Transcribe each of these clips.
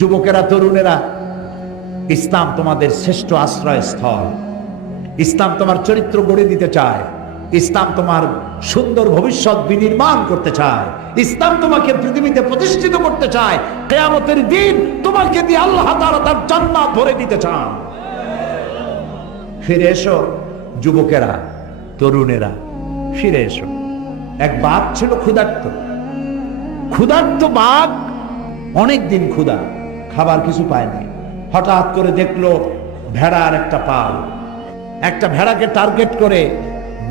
যুবকেরা, তরুণেরা, ইসলাম তোমাদের শ্রেষ্ঠ আশ্রয়স্থল। ইসলাম তোমার চরিত্র গড়ে দিতে চায়। ইসলাম তোমার সুন্দর ভবিষ্যৎ বিনির্মাণ করতে চায়। ইসলাম তোমাকে পৃথিবীতে প্রতিষ্ঠিত করতে চায়। কিয়ামতের দিন তোমাকে দিয়ে আল্লাহ তাআলা তার জান্নাত ভরে দিতে চান। ফিরে এসো যুবকেরা, তরুণেরা, ফিরে এসো। এক বাঘ ছিল ক্ষুধার্ত। ক্ষুধার্ত বাঘ অনেক দিন ক্ষুধা, খাবার কিছু পায় না। হঠাৎ করে দেখলো ভেড়ার একটা পাল। একটা ভেড়াকে টার্গেট করে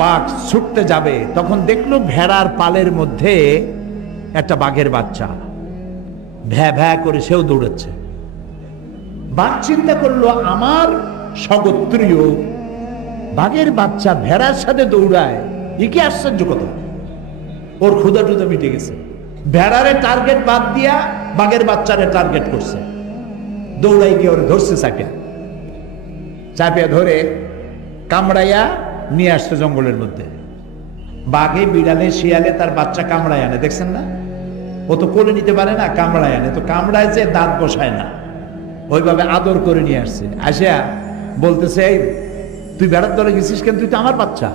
বাঘ ছুটতে যাবে, তখন দেখলো ভেড়ার পালের মধ্যে একটা বাঘের বাচ্চা ভ্যা ভ্যা করে সেও দৌড়াচ্ছে। বাঘ চিন্তা করলো, আমার স্বগোত্রীয় বাঘের বাচ্চা ভেড়ার সাথে দৌড়ায়, এ কি আশ্চর্য কথা। ওর ক্ষুধা টুধা মিটে গেছে। ভেড়ারে টার্গেট বাদ দিয়া বাঘের বাচ্চারে টার্গেট করছে। দৌড়াই গিয়ে ওর ধরছে, চাপিয়া ধরে কামড়াইয়া নিয়ে আসছে জঙ্গলের মধ্যে। বাঘে, বিড়ালে, শিয়ালে তার বাচ্চা কামড়ায় আনে, দেখছেন না? ও তো কোলে নিতে পারে না, কামড়ায় আনে। তো কামড়ায় যে দাঁত বসায় না, ওইভাবে আদর করে নিয়ে আসছে। আসিয়া বলতেছে, এই তুই ভেড়ার দলে গেছিস কেন? তুই তো আমার বাচ্চা,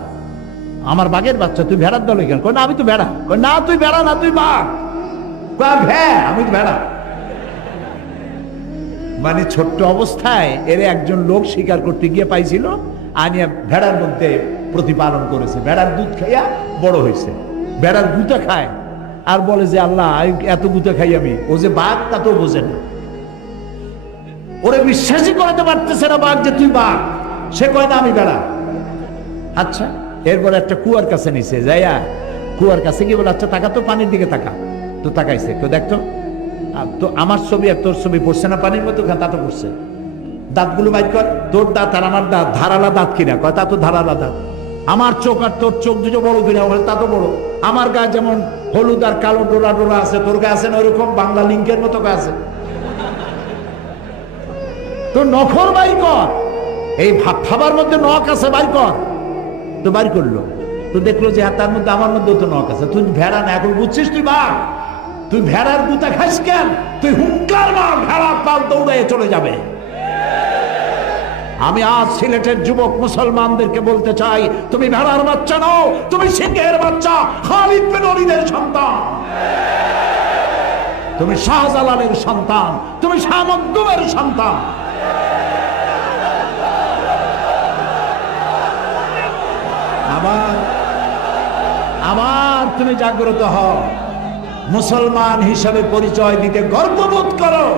আমার বাঘের বাচ্চা, তুই ভেড়ার দলে কেন? কয় না, আমি তো ভেড়া। কয় না, তুই ভেড়া না, তুই বাঘ। হ্যাঁ, আমি ভেড়া। মানে ছোট্ট অবস্থায় এর একজন লোক শিকার করতে গিয়ে পাইছিল, আনিয়া ভেড়ার মধ্যে প্রতিপালন করেছে। ভেড়ার দুধ খাইয়া বড় হয়েছে। ভেড়ার গুতা খায় আর বলে যে আল্লাহ, এত গুতা খাই আমি। ও যে বাঘ তা তো বোঝে না, ওরে বিশ্বাসই করতে পারতেছে না বাঘ যে তুই বাঘ। সে কয় না, আমি ভেড়া। আচ্ছা, এরপর একটা কুয়ার কাছে নিছে, যাইয়া কুয়ার কাছে গিয়ে বলে, আচ্ছা তাকা তো, পানির দিকে তাকা। তো তাকাইছে, কেউ দেখতো তো আমার ছবি আর তোর ছবি পড়ছে না পানির মতো? তা তো পড়ছে। দাঁতগুলো বাইর কর, তোর দাঁত আর আমার দাঁত ধারালা দাঁত কিনা? কয় তা তো ধারালা দাঁত। আমার চোখ আর তোর চোখ দুটো বড় কিনা? তা তো বড়। আমার গায়ে যেমন হলুদ আর কালো ডোরা ডোরা আছে, তোর গায়ে আছে না ওরকম বাংলা লিঙ্কের মতো গা আছে। তোর নখর বাইর কর, এই ভাবার মধ্যে নখ আছে, বাইর কর। তো বাইর করলো, তো দেখলো যে তার মধ্যে আমার মধ্যেও তো নখ আছে। তুই ভেড়া না, এখন বুঝছিস তুই বাঘ? তুই ভেড়ার গুতা খাস কেন? তুই হুঙ্কার মার, ভেড়ার পাল দৌড়ে চলে যাবে। আমি আজ সিলেটের যুবক মুসলমানদেরকে বলতে চাই, তুমি ভেড়ার বাচ্চা নও, তুমি সিংহের বাচ্চা, খালিদ বিন ওলীদের সন্তান, তুমি শাহজালালের সন্তান, তুমি শাহ মখদুমের সন্তান। আবার তুমি জাগ্রত হও, মুসলমান হিসাবে পরিচয় দিতে গর্ববোধ করো।